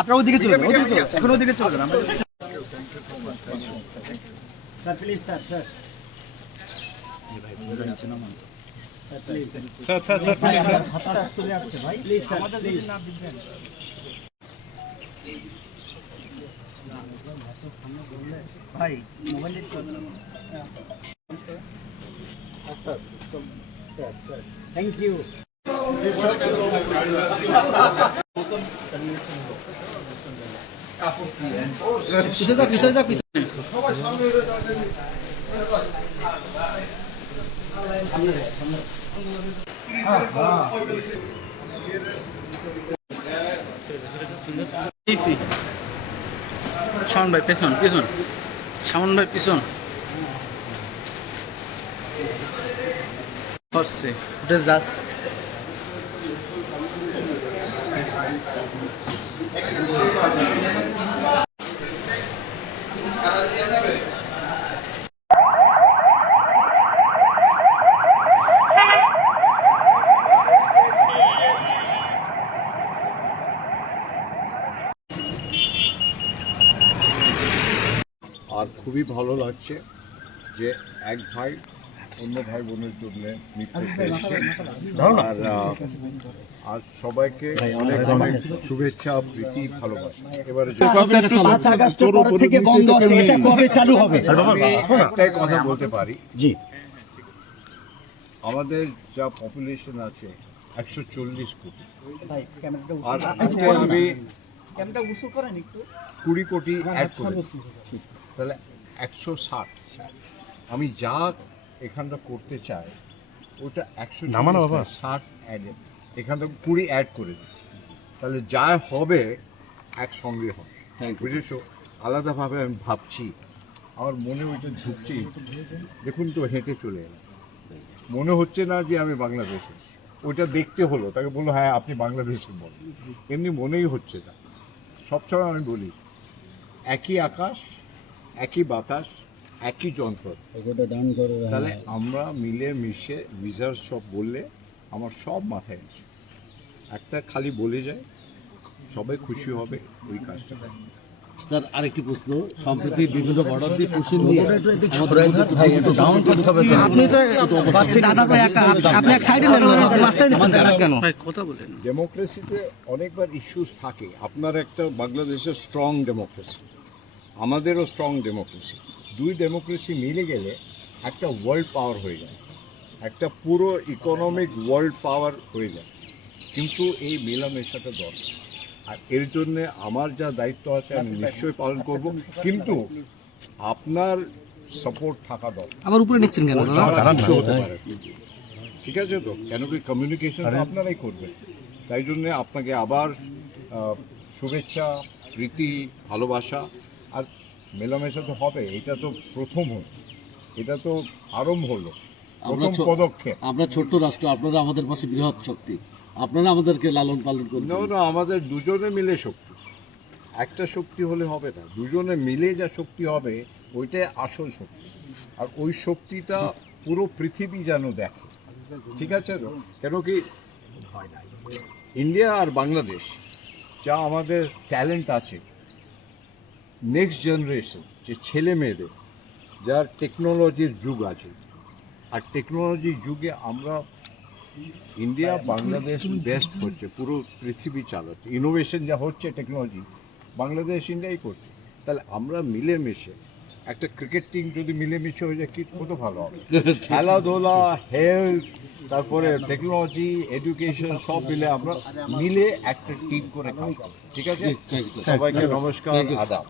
আপনারা ওদিকে চলে যান, এখন ওদিকে চলে যান। Sir please sir sir sir sir sir please sir চলে আসছে ভাই প্লিজ স্যার প্লিজ ভাই মোবাইল থ্যাংক ইউ। পিছিয়ে যা শাওন ভাই পেছন পেছন, শাওন ভাই পিছন হচ্ছে যাস। আর খুবই ভালো লাগছে যে এক ভাই অন্য ভাই বোনের জন্য আর সবাইটাই অনেক অনেক শুভেচ্ছা, প্রীতি, ভালোবাসা। এবারে একটাই কথা বলতে পারি, আমাদের যা পপুলেশন আছে 140 কোটি, আর আজকে আমি 20 কোটি অ্যাড করেছি, তাহলে 160। আমি যা এখানটা করতে চাই ওটা 160 অ্যাড, এখান থেকে 20 অ্যাড করে দিচ্ছি, তাহলে যা হবে একসঙ্গে হবে, বুঝেছো? আলাদাভাবে আমি ভাবছি, আমার মনে ওইটা ঢুকছি। দেখুন তো হেঁটে চলে এলাম, মনে হচ্ছে না যে আমি বাংলাদেশে। ওইটা দেখতে হলো, তাকে বললো হ্যাঁ আপনি বাংলাদেশের বলেন, এমনি মনেই হচ্ছে না। সবসময় আমি বলি একই আকাশ, একই বাতাস, একই যন্ত্র, তাহলে আমরা মিলে মিশে রিজার্ভ সব বললে আমার সব মাথায় আছে। একটা খালি বলে যায়, সবাই খুশি হবে ওই কাজটা। স্যার আরেকটি প্রশ্ন, সম্প্রতি বিভিন্ন বর্ডার দিয়ে পুশিন দিয়ে ডেমোক্রেসিতে অনেকবার ইস্যুস থাকে। আপনার একটা বাংলাদেশের স্ট্রং ডেমোক্রেসি, আমাদেরও স্ট্রং ডেমোক্রেসি, দুই ডেমোক্রেসি মিলে গেলে একটা ওয়ার্ল্ড পাওয়ার হয়ে যায়, একটা পুরো ইকোনমিক ওয়ার্ল্ড পাওয়ার হয়ে যায়। কিন্তু এই মেলামেশাটা দরকার, আর এর জন্যে আমার যা দায়িত্ব আছে আমি নিশ্চয়ই পালন করব, কিন্তু আপনার সাপোর্ট থাকা দরকার। আবার উপরে নিচ্ছেন কেন? ঠিক আছে তো, কেন কি কমিউনিকেশন আপনারাই করবেন, তাই জন্যে আপনাকে আবার শুভেচ্ছা, প্রীতি, ভালোবাসা। আর মেলামেশা তো হবে, এটা তো প্রথম হলো, এটা তো আরম্ভ হলো, প্রথম পদক্ষেপ। আমরা ছোট্ট রাষ্ট্র, আপনারা আমাদের পাশে বৃহৎ শক্তি, আপনারা আমাদেরকে লালন পালন করুন। না, আমাদের দুজনে মিলে শক্তি, একটা শক্তি হলে হবে না, দুজনে মিলে যা শক্তি হবে ওইটাই আসল শক্তি। আর ওই শক্তিটা পুরো পৃথিবী যেন দেখে, ঠিক আছে তো? কেন কি ইন্ডিয়া আর বাংলাদেশ যা আমাদের ট্যালেন্ট আছে, নেক্সট জেনারেশন যে ছেলে মেয়েদের, যার টেকনোলজির যুগ আছে, আর টেকনোলজির যুগে আমরা ইন্ডিয়া বাংলাদেশ বেস্ট হচ্ছে, পুরো পৃথিবী চালাচ্ছে। ইনোভেশন যা হচ্ছে টেকনোলজি, বাংলাদেশ ইন্ডিয়াই করছে। তাহলে আমরা মিলেমিশে, একটা ক্রিকেট টিম যদি মিলেমিশে হয়ে যায়, কি কত ভালো হবে। খেলাধুলা, হেলথ, তারপরে টেকনোলজি, এডুকেশন সব মিলে আমরা মিলে একটা টিম করে কাজ করব। ঠিক আছে, সবাইকে নমস্কার, আদাব।